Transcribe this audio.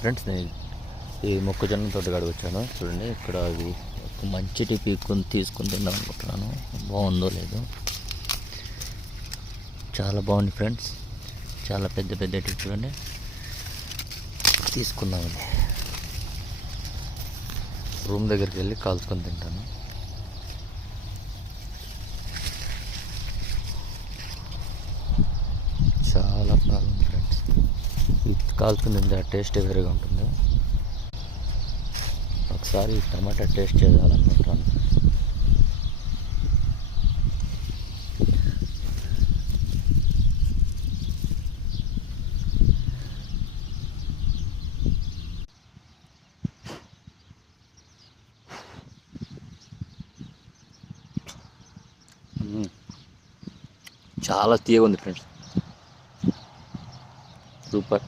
Friends నేను ఈ మొక్కజొన్న తోటకాడికి వచ్చాను. చూడండి ఇక్కడ అవి మంచిటి పీక్కుని తీసుకుని తిందాం అనుకుంటున్నాను. బాగుందో లేదో. చాలా బాగుంది ఫ్రెండ్స్, చాలా పెద్ద పెద్దటి. చూడండి తీసుకుందామని రూమ్ దగ్గరికి వెళ్ళి కాల్చుకొని తింటాను. చాలా బాగుంది ఫ్రెండ్స్. ఇది కాల్చుకుని తింటే టేస్ట్ వేరేగా ఉంటుంది. ఒకసారి టమాటా టేస్ట్ చేయాలనుకుంటాను. చాలా తీయగా ఉంది ఫ్రెండ్స్, సూపర్.